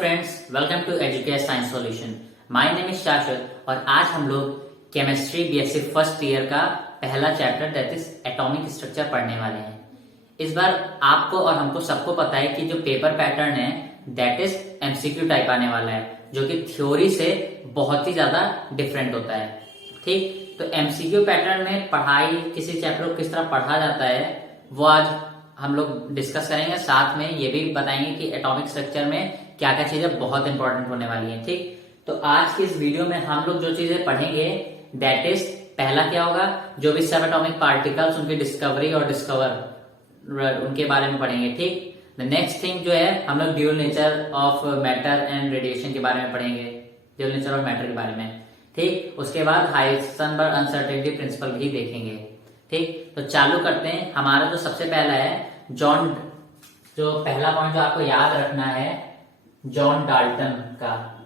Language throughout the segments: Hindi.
Friends, welcome to educate science solution. My name is Shashwat और आज हम लोग केमिस्ट्री बीएससी फर्स्ट ईयर का पहला chapter that is atomic structure पढ़ने वाले हैं। इस बार आपको और हमको सबको पता है कि जो पेपर पैटर्न है दैट इज एमसीक्यू टाइप आने वाला है, जो कि थ्योरी से बहुत ही ज्यादा डिफरेंट होता है। ठीक, तो एमसीक्यू पैटर्न में पढ़ाई किसी चैप्टर को किस तरह पढ़ा जाता है वो आज हम लोग डिस्कस करेंगे। साथ में ये भी बताएंगे कि एटॉमिक स्ट्रक्चर में क्या क्या चीजें बहुत इंपॉर्टेंट होने वाली हैं। ठीक, तो आज की इस वीडियो में हम लोग जो चीजें पढ़ेंगे दैट इज पहला क्या होगा, जो भी सब एटॉमिक पार्टिकल्स उनकी डिस्कवरी और डिस्कवर उनके बारे में पढ़ेंगे। ठीक, द नेक्स्ट थिंग जो है हम लोग dual nature of matter and radiation के बारे में पढ़ेंगे, ड्यूल नेचर ऑफ मैटर के बारे में। ठीक, उसके बाद हाइजेनबर्ग अनसर्टेनिटी प्रिंसिपल भी देखेंगे। ठीक, तो चालू करते हैं। हमारा जो सबसे पहला है जॉन, जो पहला पॉइंट जो आपको याद रखना है जॉन डाल्टन का।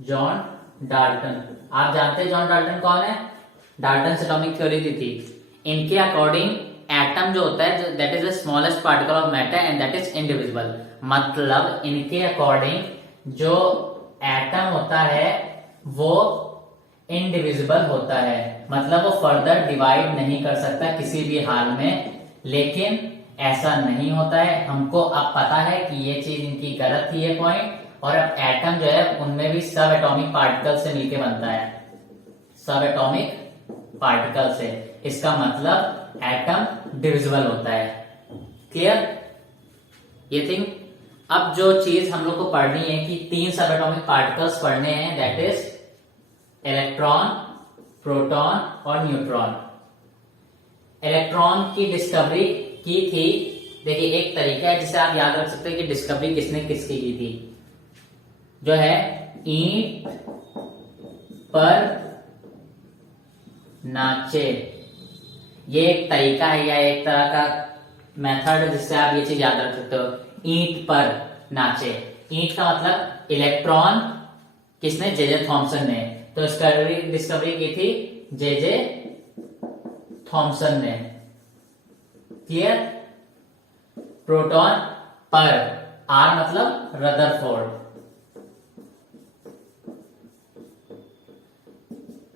जॉन डाल्टन, आप जानते हैं जॉन डाल्टन कौन है? डाल्टन एटॉमिक थ्योरी दी थी। इनके अकॉर्डिंग एटम जो होता है that is the smallest particle of matter and that is indivisible. मतलब इनके अकॉर्डिंग जो एटम होता है वो इनडिविजिबल होता है, मतलब वो फर्दर डिवाइड नहीं कर सकता किसी भी हाल में। लेकिन ऐसा नहीं होता है, हमको अब पता है कि ये चीज इनकी गलत थी ये पॉइंट। और अब एटम जो है उनमें भी सब एटॉमिक पार्टिकल से मिलके बनता है, सब एटॉमिक पार्टिकल से। इसका मतलब एटम डिविजिबल होता है। क्लियर ये थिंग। अब जो चीज हम लोग को पढ़नी है कि तीन सब एटॉमिक पार्टिकल्स पढ़ने हैं दैट इज इलेक्ट्रॉन, प्रोटॉन और न्यूट्रॉन। इलेक्ट्रॉन की डिस्कवरी की थी, देखिए एक तरीका है जिसे आप याद रख सकते हैं कि डिस्कवरी किसने किसकी की थी, जो है ईंट पर नाचे। ये एक तरीका है या एक तरह का मेथड है जिससे आप ये चीज याद रख सकते हो, ईंट पर नाचे। ईंट का मतलब इलेक्ट्रॉन किसने? जे थॉमसन ने। तो इसका डिस्कवरी की थी जे थॉमसन ने। क्लियर। प्रोटॉन पर, आर मतलब रदरफोर्ड।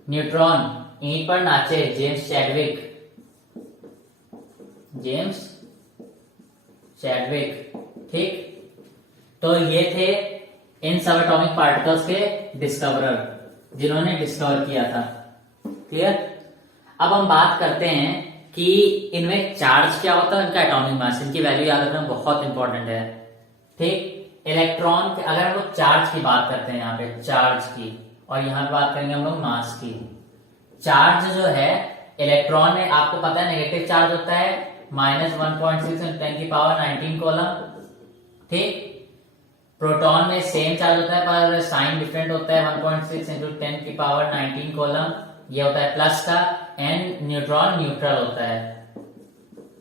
न्यूट्रॉन ईंट पर नाचे, जेम्स चैडविक। James Chadwick. ठीक, तो ये थे इन सब एटॉमिक पार्टिकल्स के डिस्कवरर जिन्होंने डिस्कवर किया था। क्लियर। अब हम बात करते हैं कि इनमें चार्ज क्या होता है, इनका एटॉमिक मास, इनकी वैल्यू याद रखना बहुत इंपॉर्टेंट है। ठीक, इलेक्ट्रॉन के अगर हम लोग चार्ज की बात करते हैं यहाँ पे चार्ज की, और यहाँ पे बात करेंगे हम लोग मास की। चार्ज जो है इलेक्ट्रॉन में आपको पता है नेगेटिव चार्ज होता है -1.6 × 10⁻⁹ कूलम। ठीक, प्रोटॉन में सेम चार्ज होता है पर साइन डिफरेंट होता है, 1.6 × 10⁻⁹ कूलम, ये होता है प्लस का। एंड न्यूट्रॉन न्यूट्रल होता है।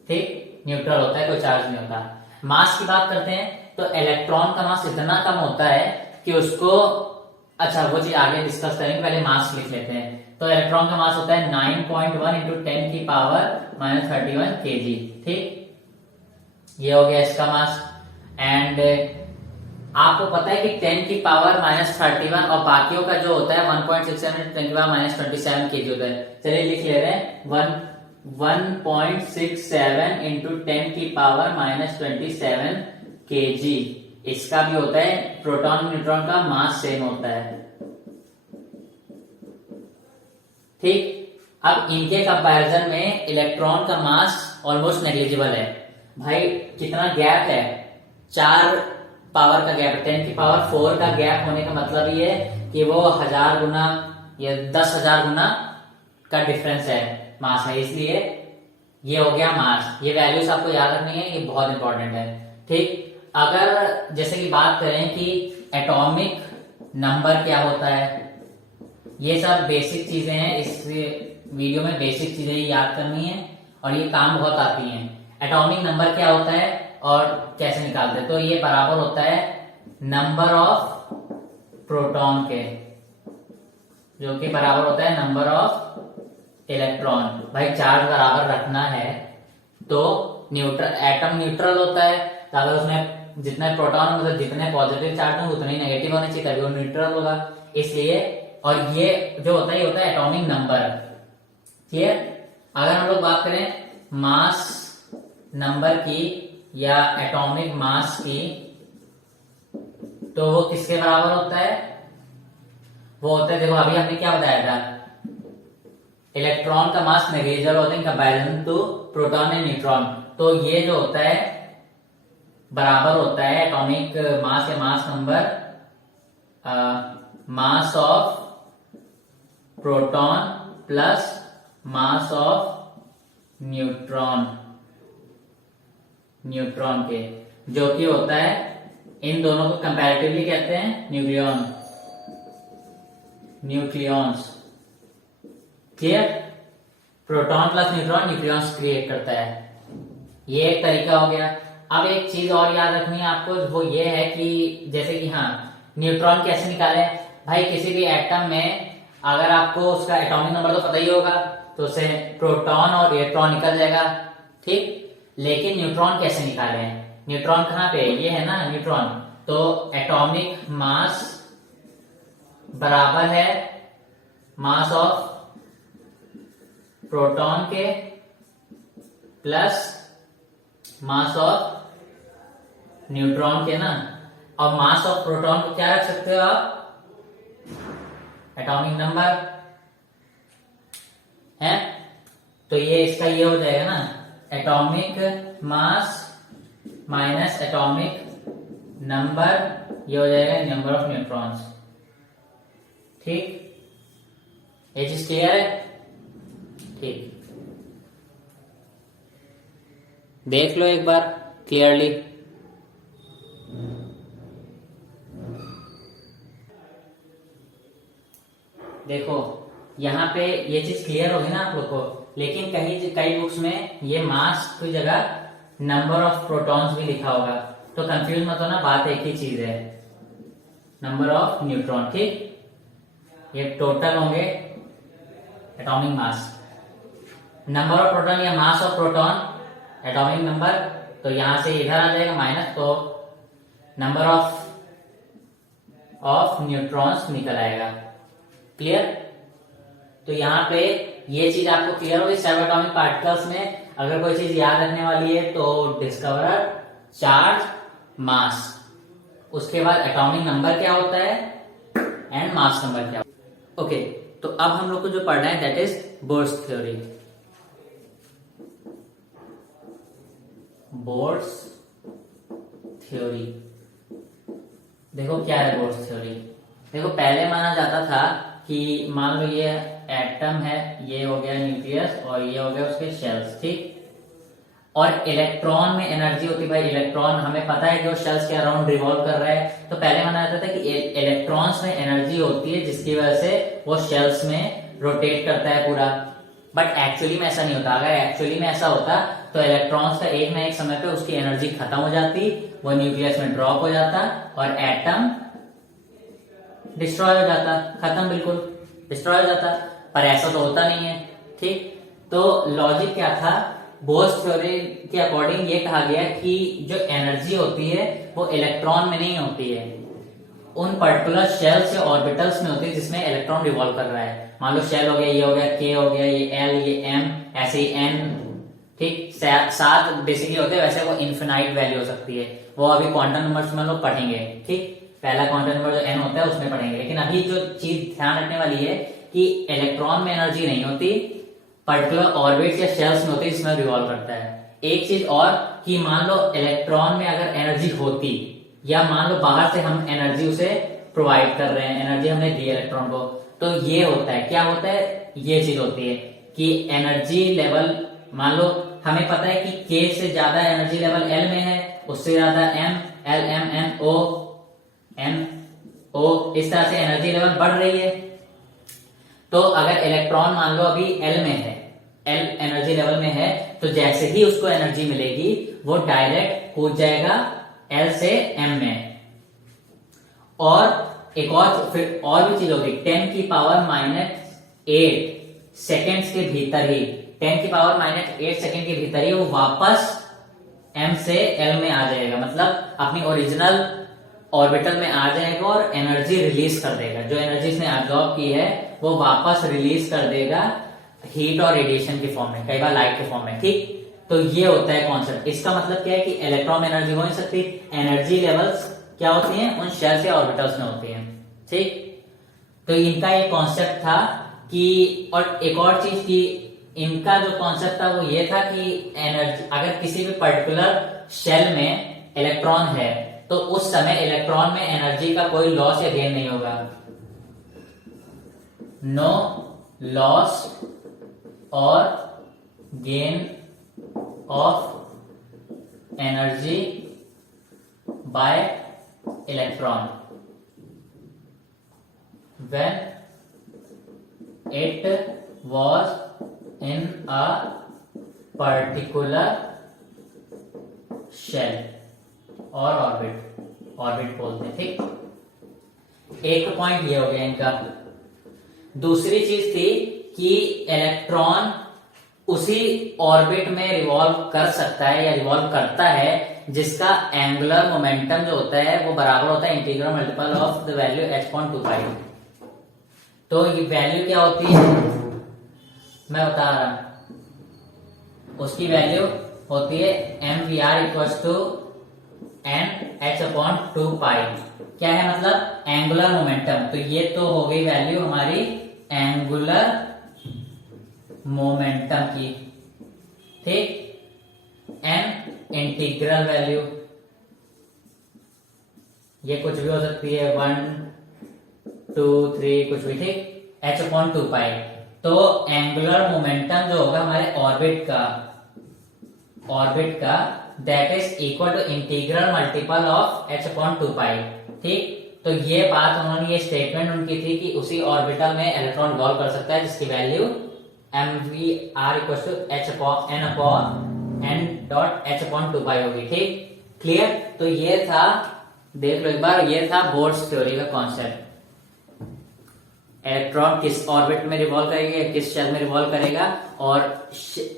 ठीक, न्यूट्रल होता है, कोई चार्ज नहीं होता। मास की बात करते हैं तो इलेक्ट्रॉन का मास इतना कम होता है कि उसको, अच्छा वो चीज आगे डिस्कस करेंगे, पहले मास लिख लेते हैं। तो इलेक्ट्रॉन का मास होता है 9.1 × 10⁻⁻31 kg। ठीक, ये हो गया इसका मास। एंड आपको पता है कि 10⁻⁻31 और बाकियों का जो होता है 1.67 × 10⁻⁻27 kg होता है। चलिए लिख ले रहे हैं 1.67 × 10⁻⁻27 kg। इसका भी होता है, प्रोटॉन न्यूट्रॉन का मास सेम होता है। ठीक, अब इनके कंपैरिजन में इलेक्ट्रॉन का मास ऑलमोस्ट नेग्लिजिबल है। भाई कितना गैप है, 4 पावर का गैप, 10⁴ का गैप होने का मतलब ये है कि वो 1000 गुना या 10,000 गुना का डिफरेंस है मास में, इसलिए ये हो गया मास। ये वैल्यूज आपको याद रखनी है, ये बहुत इंपॉर्टेंट है। ठीक, अगर जैसे कि बात करें कि एटॉमिक नंबर क्या होता है, ये सब बेसिक चीजें हैं, इस वीडियो में बेसिक चीजें याद करनी है और ये काम बहुत आती हैं। एटॉमिक नंबर क्या होता है और कैसे निकालते हैं, तो ये बराबर होता है नंबर ऑफ प्रोटॉन के, जो कि बराबर होता है नंबर ऑफ इलेक्ट्रॉन। भाई चार्ज बराबर रखना है तो न्यूट्रल, एटम न्यूट्रल होता है, तो अगर उसमें जितने प्रोटॉन मतलब जितने पॉजिटिव चार्ज होंगे उतने ही नेगेटिव होने चाहिए, तभी वो न्यूट्रल होगा। इसलिए और ये जो होता है ये होता है एटॉमिक नंबर। क्लियर? अगर हम लोग बात करें मास नंबर की या एटॉमिक मास की, तो वो किसके बराबर होता है? वो होता है, देखो अभी हमने क्या बताया था, इलेक्ट्रॉन का मास नेग्लिजिबल होता है in comparison to proton and neutron. तो ये जो होता है बराबर होता है एटॉमिक मास या mass number mass of proton plus mass of neutron के, जो कि होता है इन दोनों को कंपैरेटिवली कहते हैं nucleons. Clear? Proton plus neutron nucleons create करता है। ये एक तरीका हो गया। अब एक चीज और याद रखनी है आपको, वो ये है कि जैसे कि हाँ न्यूट्रॉन कैसे निकाले भाई, किसी भी एटम में अगर आपको उसका एटॉमिक नंबर तो पता ही होगा, तो उससे प्रोटॉन और इलेक्ट्रॉन निकल जाएगा, ठीक। लेकिन न्यूट्रॉन कैसे निकाले? न्यूट्रॉन कहाँ पे? ये है ना न्यूट्रॉन। तो एटॉमिक मास बराबर है मास ऑफ प्रोटॉन के प्लस मास ऑफ न्यूट्रॉन के ना। और मास ऑफ प्रोटॉन को क्या रख सकते हो आप? एटॉमिक नंबर है। तो ये इसका ये हो जाएगा ना, atomic mass minus atomic number, ये हो जाएगा नंबर ऑफ न्यूट्रॉन्स। ठीक, ये चीज क्लियर है? ठीक, देख लो एक बार क्लियरली। देखो यहाँ पे ये चीज क्लियर होगी ना आप लोग को, लेकिन कई बुक्स में ये मास की जगह नंबर ऑफ प्रोटॉन्स भी लिखा होगा, तो कंफ्यूज मत होना, बात एक ही चीज है, नंबर ऑफ न्यूट्रॉन। ठीक, ये टोटल होंगे atomic mass, number of proton या mass of proton atomic number, तो यहां से इधर आ जाएगा माइनस, तो नंबर ऑफ न्यूट्रॉन्स निकल आएगा। क्लियर? तो यहाँ पे ये चीज आपको क्लियर होगी। सब एटॉमिक पार्टिकल्स में अगर कोई चीज याद रखने वाली है तो डिस्कवरर, चार्ज, मास, उसके बाद एटॉमिक नंबर क्या होता है एंड मास नंबर क्या होता है। ओके, तो अब हम लोग को जो पढ़ना है that is bourse theory. Bourse theory, देखो क्या है बोर्स थ्योरी। देखो पहले माना जाता था कि मान लो ये एटम है, ये हो गया न्यूक्लियस और ये हो गया उसके शेल्स, ठीक। और इलेक्ट्रॉन में एनर्जी होती है भाई, इलेक्ट्रॉन हमें पता है कि वो शेल्स के अराउंड रिवॉल्व कर रहा है। तो पहले माना जाता था कि इलेक्ट्रॉन्स में एनर्जी होती है जिसकी वजह से वो शेल्स में रोटेट करता है पूरा, बट एक्चुअली में ऐसा नहीं होता। अगर एक्चुअली में ऐसा होता तो इलेक्ट्रॉन्स का एक ना एक समय पे उसकी एनर्जी खत्म हो जाती, वो न्यूक्लियस में ड्रॉप हो जाता और एटम डिस्ट्रॉय हो जाता, खत्म, बिल्कुल डिस्ट्रॉय हो जाता। पर ऐसा तो होता नहीं है, ठीक। तो लॉजिक क्या था, बोर्स थ्योरी के अकॉर्डिंग ये कहा गया कि जो एनर्जी होती है वो इलेक्ट्रॉन में नहीं होती है, उन पर्टिकुलर शेल्स या ऑर्बिटल्स में होती है जिसमें इलेक्ट्रॉन रिवॉल्व कर रहा है। मान लो शेल हो गया, ये हो गया के हो गया, ये एल, ये एम, ऐसे ही एन, ठीक, 7 बेसिकली होते हैं। वैसे वो इन्फिनाइट वैल्यू हो सकती है, वो अभी क्वांटम नंबर्स में लोग पढ़ेंगे, ठीक। पहला क्वांटम नंबर जो एन होता है उसमें पढ़ेंगे। लेकिन अभी जो चीज ध्यान रखने वाली है कि इलेक्ट्रॉन में एनर्जी नहीं होती, पर्टिकुलर ऑर्बिट्स या शेल्स में होती है जिसमें रिवॉल्व करता है। एक चीज और कि मान लो इलेक्ट्रॉन में अगर एनर्जी होती, या मान लो बाहर से हम एनर्जी उसे प्रोवाइड कर रहे हैं, एनर्जी हमने दी इलेक्ट्रॉन को, तो ये होता है, क्या होता है, ये चीज होती है कि एनर्जी लेवल, मान लो हमें पता है कि के से ज्यादा एनर्जी लेवल एल में है, उससे ज्यादा एम, एल, एम, एन, ओ, इस तरह से एनर्जी लेवल बढ़ रही है। तो अगर इलेक्ट्रॉन मान लो अभी एल में है, एल एनर्जी लेवल में है, तो जैसे ही उसको एनर्जी मिलेगी वो डायरेक्ट कूद जाएगा एल से एम में। और एक और फिर और भी चीज होगी, 10⁻⁸ सेकेंड्स के भीतर ही, 10⁻⁸ सेकेंड के भीतर ही वो वापस m से l में आ जाएगा, मतलब अपनी ओरिजिनल ऑर्बिटल में आ जाएगा और एनर्जी रिलीज कर देगा। जो एनर्जी इसने एब्जॉर्ब की है वो वापस रिलीज कर देगा हीट और रेडिएशन के फॉर्म में, कई बार लाइट के फॉर्म में। ठीक, तो ये होता है कॉन्सेप्ट। इसका मतलब क्या है कि इलेक्ट्रॉन में एनर्जी हो नहीं सकती, एनर्जी लेवल्स क्या होती हैं उन शेल्स या ऑर्बिटल्स में होती हैं। ठीक, तो इनका ये कॉन्सेप्ट था कि, और एक और चीज की, इनका जो कॉन्सेप्ट था वो ये था कि एनर्जी, अगर किसी भी पर्टिकुलर शेल में इलेक्ट्रॉन है तो उस समय इलेक्ट्रॉन में एनर्जी का कोई लॉस या गेन नहीं होगा। नो लॉस और gain of energy by electron when it was in a particular shell और ऑर्बिट बोलते हैं। ठीक, एक पॉइंट ये हो गया इनका। दूसरी चीज थी कि इलेक्ट्रॉन उसी ऑर्बिट में रिवॉल्व कर सकता है या रिवॉल्व करता है जिसका एंगुलर मोमेंटम जो होता है वो बराबर होता है integral multiple of the value h/2π। तो ये वैल्यू क्या होती है मैं बता रहा हूं, उसकी वैल्यू होती है mvr इक्वल्स टू n/2π। क्या है मतलब एंगुलर मोमेंटम। तो ये तो हो गई वैल्यू हमारी एंगुलर मोमेंटम की। ठीक, n इंटीग्रल वैल्यू, ये कुछ भी हो सकती है 1 2 3 कुछ भी। ठीक, h/2π। तो एंगुलर मोमेंटम जो होगा हमारे ऑर्बिट का that is equal to integral multiple of h/2π। ठीक, तो ये बात उन्होंने, ये स्टेटमेंट उनकी थी कि उसी ऑर्बिटल में इलेक्ट्रॉन रिवॉल्व कर सकता है जिसकी value mvr equal to n/h/2π होगी। ठीक, क्लियर। तो ये था, देख लो एक बार, ये था बोर्ड्स थ्योरी का कॉन्सेप्ट। इलेक्ट्रॉन किस ऑर्बिट में रिवॉल्व करेगा, किस शेल में रिवॉल्व करेगा, और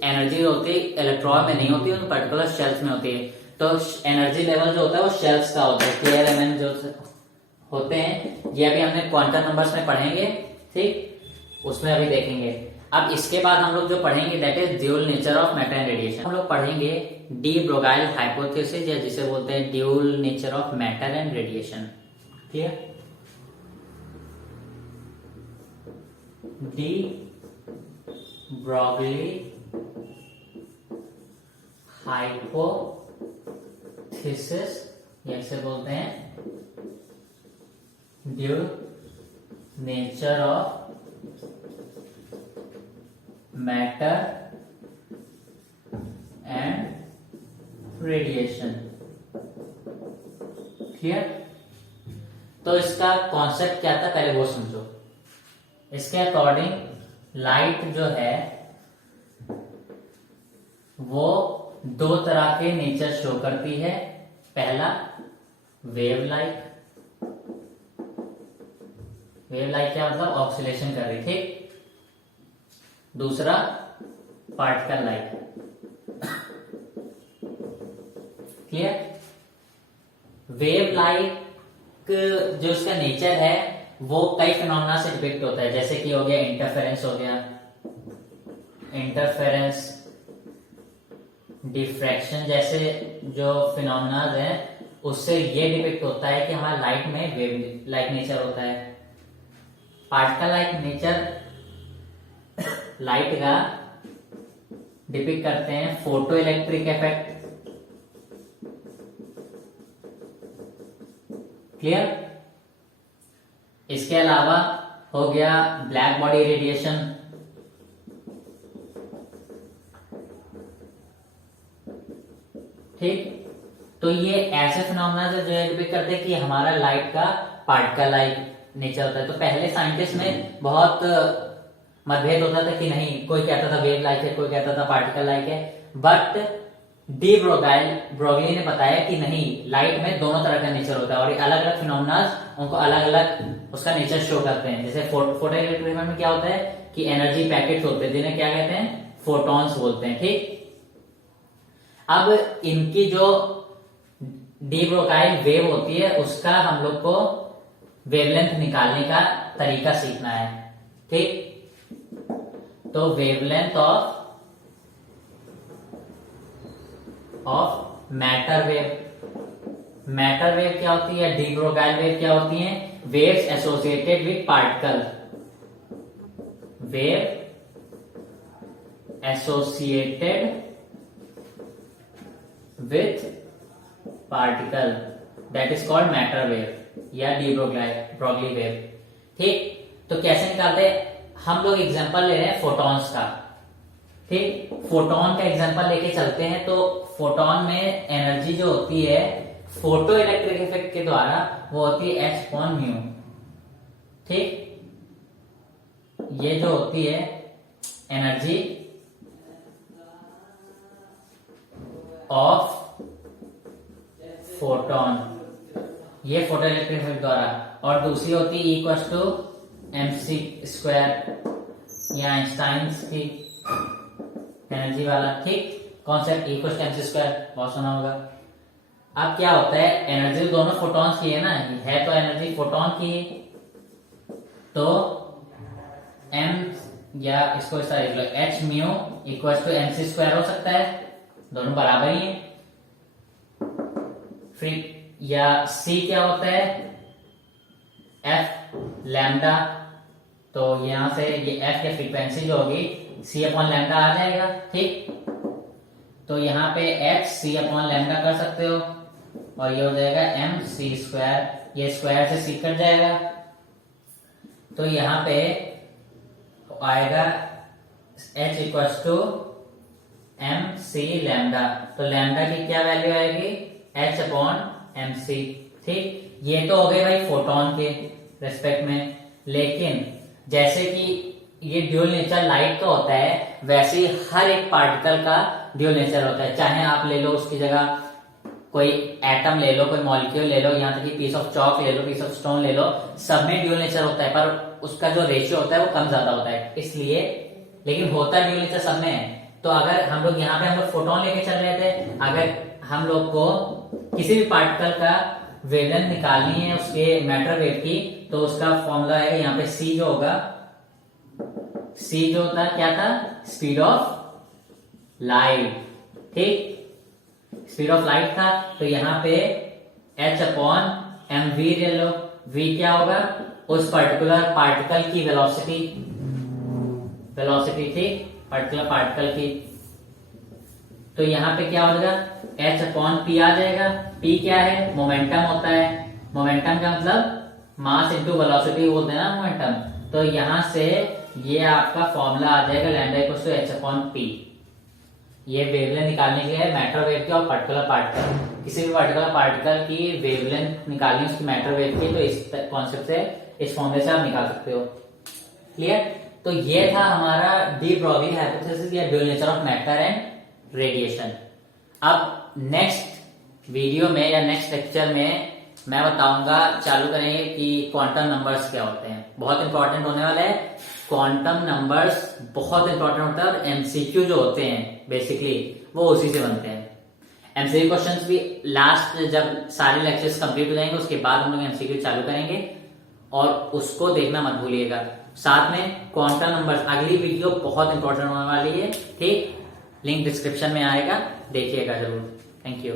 एनर्जी होती है इलेक्ट्रॉन में नहीं होती है, तो पर्टिकुलर शेल्स में होती है। तो एनर्जी लेवल जो होता है वो शेल्स का होता है, KLMN जो होते हैं, ये अभी हमने क्वांटम नंबर्स में पढ़ेंगे। ठीक, उसमें अभी देखेंगे। अब इसके बाद हम लोग जो पढ़ेंगे that is dual nature of matter and radiation. हम लोग पढ़ेंगे डी ब्रोगाइल हाइपोथेसिस, या जिसे बोलते हैं dual nature of matter and radiation. Clear. De Broglie hypothesis, जैसे बोलते हैं dual nature of matter and radiation. Clear. तो इसका कॉन्सेप्ट क्या था पहले वो समझो। इसके अकॉर्डिंग लाइट जो है वो दो तरह के नेचर शो करती है। पहला वेव लाइट, वेव लाइट क्या मतलब ऑक्सीलेशन कर रही थी। दूसरा particle light. Clear. Wave light जो इसका नेचर है वो कई फिनोमेना से डिपिक्ट होता है, जैसे कि हो गया इंटरफेरेंस, हो गया इंटरफेरेंस, डिफ्रैक्शन जैसे जो फिनोमेना है उससे ये डिपिक्ट होता है कि हमारा लाइट में वेव लाइट नेचर होता है। पार्टिकल लाइट नेचर लाइट का डिपिक्ट करते हैं फोटो इलेक्ट्रिक इफेक्ट। क्लियर। इसके अलावा हो गया ब्लैक बॉडी रेडिएशन। ठीक। तो ये ऐसे फिनोमेना जो डिपिक्ट करते हैं कि हमारा लाइट का पार्टिकल लाइट नेचर होता है। तो पहले साइंटिस्ट में बहुत मतभेद होता था कि नहीं, कोई कहता था वेव लाइट है, कोई कहता था पार्टिकल लाइट है। बट डी ब्रोगली ने बताया कि नहीं, लाइट में दोनों तरह का नेचर होता है और अलग अलग फिनोमेना उनको अलग अलग उसका नेचर शो करते हैं। जैसे फोटो इलेक्ट्रिक में क्या होता है कि एनर्जी पैकेट्स होते हैं जिन्हें क्या कहते हैं, फोटॉन्स बोलते हैं। ठीक। अब इनकी जो डी ब्रोकाइल वेव होती है उसका हम लोग को वेवलेंथ निकालने का तरीका सीखना है। ठीक, तो वेवलेंथ ऑफ मैटर वेव क्या होती है, डी ब्रोकाइल वेव क्या होती है, waves associated with particle, wave associated with particle, that is called matter wave या डी ब्रोगली वेव। ठीक, तो कैसे निकालते हैं, हम लोग एग्जांपल ले रहे हैं फोटॉन्स का। ठीक, फोटोन का एग्जांपल लेके चलते हैं। तो फोटोन में एनर्जी जो होती है फोटो इलेक्ट्रिक इफेक्ट के द्वारा वो होती है h/μ। ठीक, ये जो होती है एनर्जी ऑफ फोटोन, ये फोटो इलेक्ट्रिक इफेक्ट द्वारा, और दूसरी होती है इक्वल टू mc² या आइंस्टाइन्स की एनर्जी वाला। ठीक, कॉन्सेप्ट इक्वल टू mc², बहुत सुना होगा। अब क्या होता है, एनर्जी दोनों फोटॉन्स की है ना, है तो एनर्जी फोटोन की, तो m या इसको इस तरह h/μ इक्वल टू mc² हो सकता है, दोनों बराबर ही है। फिर या c क्या होता है, f लैम्डा, तो यहां से ये f की फ्रीक्वेंसी जो होगी c/λ आ जाएगा। ठीक, तो यहाँ पे h c/λ कर सकते हो, और ये हो जाएगा mc², ये स्क्वायर से c कट जाएगा, तो यहाँ पे आएगा h इक्वल टू mc², तो लैम्डा की क्या वैल्यू आएगी, h/mc। ठीक, ये तो हो गए भाई फोटोन के रेस्पेक्ट में। लेकिन जैसे कि ये ड्यूल नेचर लाइट का होता है, वैसे ही हर एक पार्टिकल का ड्यूल नेचर होता है। चाहे आप ले लो उसकी जगह कोई एटम ले लो, कोई मॉलिक्यूल ले लो, यहाँ तक कि पीस ऑफ चॉक ले लो, पीस ऑफ स्टोन ले लो, सब में ड्यूल नेचर होता है, पर उसका जो रेशियो होता है वो कम ज्यादा होता है, इसलिए। लेकिन होता ड्यूल नेचर सब में है। तो अगर हम लोग यहाँ पे हम लोग फोटोन लेके चल रहे थे, अगर हम लोग को किसी भी पार्टिकल का वेवलेंथ निकालनी है उसके मैटर वेव की, तो उसका फॉर्मूला है यहाँ पे c जो होगा, c जो होता है क्या था, स्पीड ऑफ लाइट। ठीक, स्पीड ऑफ लाइट था, तो यहाँ पे h/mv ले लो, v क्या होगा, उस पर्टिकुलर पार्टिकल की वेलोसिटी, ठीक, पर्टिकुलर पार्टिकल की। तो यहाँ पे क्या हो जाएगा, h/p आ जाएगा। p क्या है, मोमेंटम होता है, मोमेंटम का मतलब मास इंटू वेलोसिटी बोलते हैं ना मोमेंटम। तो यहाँ से ये आपका फॉर्मूला आ जाएगा लैम्डा इक्वल टू h/p। ये वेवलेंथ निकालने के लिए मैटर वेव की और पर्टिकुलर पार्टिकल, किसी भी पर्टिकुलर पार्टिकल की वेवलेंथ निकालनी उसकी मैटर वेव की, तो इस कॉन्सेप्ट से, इस फॉर्मूले से आप निकाल सकते हो। क्लियर, तो ये था हमारा डी ब्रोगली हाइपोथेसिस या dual nature of matter and radiation. अब नेक्स्ट वीडियो में या नेक्स्ट लेक्चर में मैं बताऊंगा, चालू करेंगे कि क्वांटम नंबर्स क्या होते हैं। बहुत इंपॉर्टेंट होने वाला है, क्वांटम नंबर्स बहुत इंपॉर्टेंट होता है, और एमसीक्यू जो होते हैं बेसिकली वो उसी से बनते हैं। एमसीक्यू क्वेश्चंस भी लास्ट, जब सारे लेक्चर्स कंप्लीट हो जाएंगे उसके बाद हम लोग एमसीक्यू चालू करेंगे, और उसको देखना मत भूलिएगा। साथ में क्वांटम नंबर्स, अगली वीडियो बहुत इंपॉर्टेंट होने वाली है। ठीक, लिंक डिस्क्रिप्शन में आएगा, देखिएगा जरूर। Thank you.